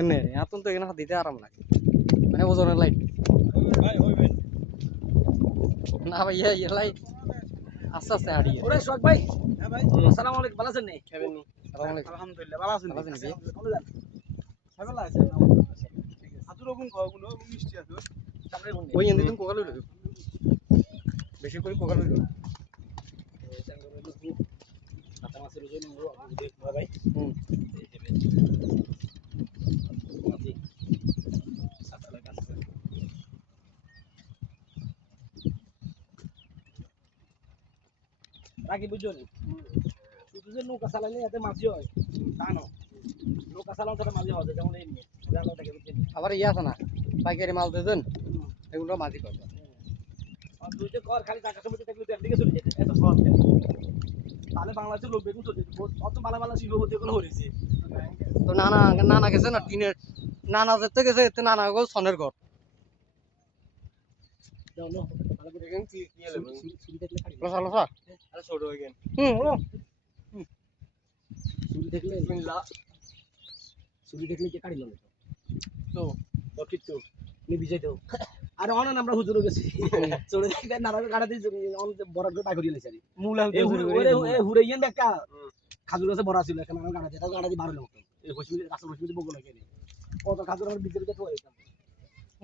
এনে এত তো এখানে হাত দিতে আরাম লাগে মানে ওজনের লাইট না ভাই ইয়ে লাইট আস্তে আস্তে হাঁটি ওরে শোক ভাই হ্যাঁ ভাই আসসালামু আলাইকুম ভালো আছেন নি খাবেন নি আসসালামু আলাইকুম আলহামদুলিল্লাহ ভালো আছেন ভালো আছেন কি ভালো যান ভালো আছে আদুর ওগুন গুলো মিষ্টি আছে সামনে গুন ওই এনে তুমি কোকা লইলো বেশি করে কোকা লইলো কাঁচা মাছের ওজন ভাই হুম রাখি বুঝছো নি শুধু যে নৌকা চালাইলে এতে মাঝি হয় তা না নৌকা চালানো সাথে মাঝি হয় যেমন এই নিয়ে আবার ইয়ে আছে না পাইকারি মাল দেন এগুলো মাঝি করবে আর তুই যে কর খালি টাকা সময় থাকলে তুই একদিকে চলে যেতে এত সহজ তাহলে বাংলাদেশের লোক বেগুন চলে যেত অত ভালো ভালো শিল্পপতি এগুলো হয়েছে তো নানা গেছে না টিনের নানা যেতে গেছে এতে নানা গো সনের ঘর লসা লসা আর অনেক আমরা হুজুর গেছি চলে যাই নানা গাড়া দিয়ে বড় করে বাই করিয়ে লেছি মুলা হুরে ইয়েন দেখা খাজুর গাছে বড় ছিল এখানে গাড়া দিয়ে গাড়া দিয়ে বারো মতো এই হসপিটাল রাস্তা হসপিটাল বগল লাগে কত খাজুর আমার বিজেপি তে পড়ে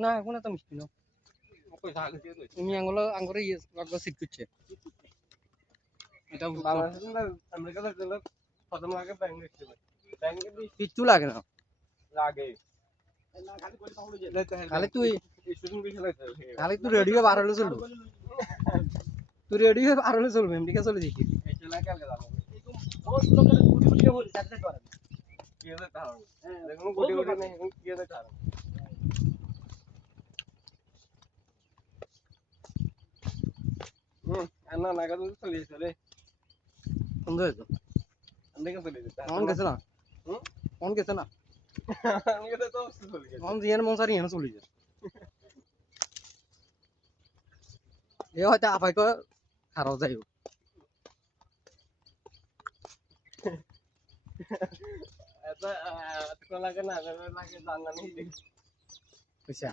না এখন তো মিষ্টি না তুমি আঙ্গুরে ইয়ে লাগবে সিট করছে এটা বাংলাদেশে না আমেরিকাতে গেলে প্রথম লাগে ব্যাংক দেখতে পাই ব্যাংকে কিচ্ছু লাগে না লাগে খালি তুই রেডিও বার হলে চলবো তুই রেডিও বার হলে চলবে এমডিকে চলে দিচ্ছি সুন্দর হয়েছে অন গেছে না অন গেছে না অন দিয়ে মন সারি এনে চলে যায় এ হয়তো আপাইকে খারাপ যাই লাগে না লাগে জানলাম বুঝছা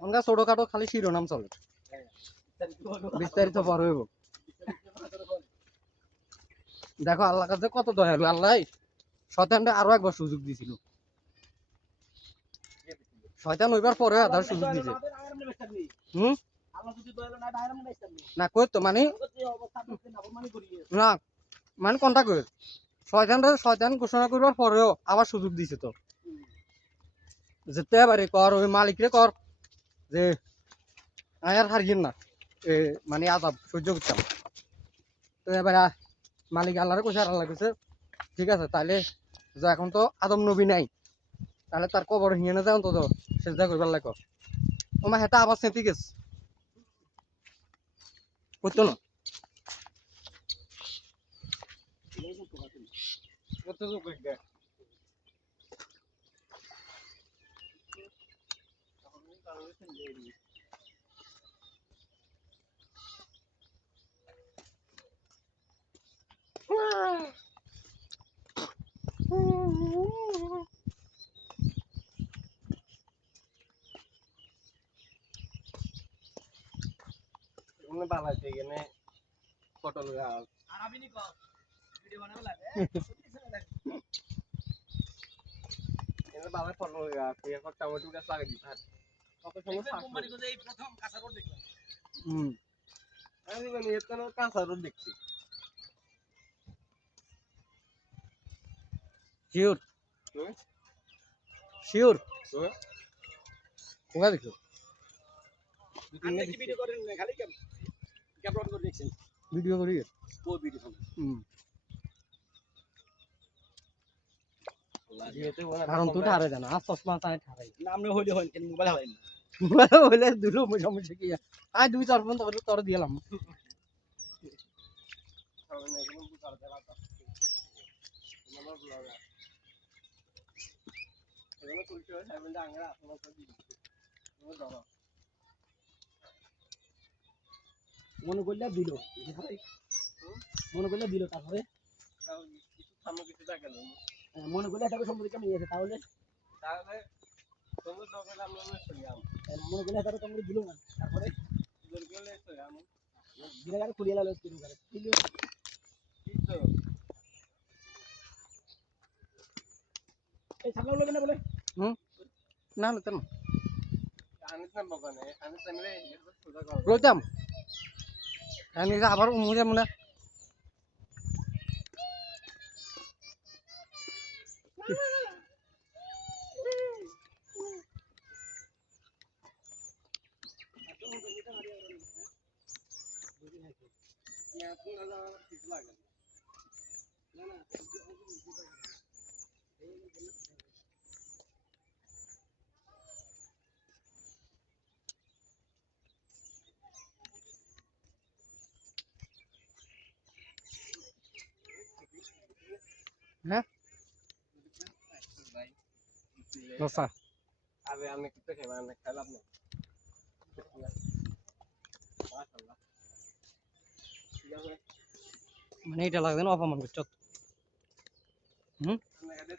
অনগা ছোটখাটো খালি শিরোনাম চলে বিস্তারিত পর হইব দেখো আল্লাহ কাছে কত দয়ালু আল্লাহ শয়তানটা আরো একবার সুযোগ দিছিল শয়তান ওইবার পরে আধার সুযোগ দিছে না কই তো মানে না মানে কোনটা কই শয়তান ঘোষণা করবার পরেও আবার সুযোগ দিছে তো যেতে পারে কর ওই মালিকরে কর যে আর হারিয়েন না মানে আজাব সহ্য করতাম তো এবার মালিক আল্লাহরে কইছে আর আল্লাহ কইছে ঠিক আছে তাহলে এখন তো আদম নবী নাই তাহলে তার কবর হিয়ে না যায় অন্তত সেজদা করবার লাগে ওমা হেতা আবার সেঁতি গেছে করতো না বানাইছে এখানে পটল গাছ আর আমি নি কও ভিডিও বানাবে লাগে এখানে বাবা পটল গাছ এরপর টমেটো গাছ লাগিয়ে দিতে কত সমস্যা কোম্পানি করে এই প্রথম কাঁচা রোড দেখলাম আমি মানে এত কাঁচা রোড দেখছি শিওর শিওর কোথা দেখছো ভিডিও করেন না খালি ক্যাপলোড করে দেখছেন ভিডিও করি ও ভিডিও কারণ তো ঠারে জানা আর চশমা চাই ঠারে নামনে হইলে হয় কেন মোবাইল হয় না মোবাইল হইলে দুটো সমস্যা কি আই দুই চার ফোন তোর দিলাম মনে করলে দিল মনে করলে দিল তারপরে তাও কিছু সামনে কিছু দেখা গেল মনে করলে এটাকে সম্পর্কে নিয়েছে তাহলে তাহলে তোমার দরকার আমরা চলে যাবো মনে করলে এটাকে তোমরা দিল না তারপরে জোর করলে চলে যাবো ধীরে ধীরে খুলিয়ে লালো শুরু করে কি তো এই সামনে লোক না বলে না না তেমন আনিস না বাবা না আনিস নামলে সোজা কর রইতাম আমি আবার মুজে মনে ইয়া পুরো না কিছু লাগে হ্যাঁ ভাই দোসা আরে আমি কিছু খাইবা না খেলাম না মাশাআল্লাহ ঠিক আছে মানে এটা লাগবে না অপমান করছ আমি এদের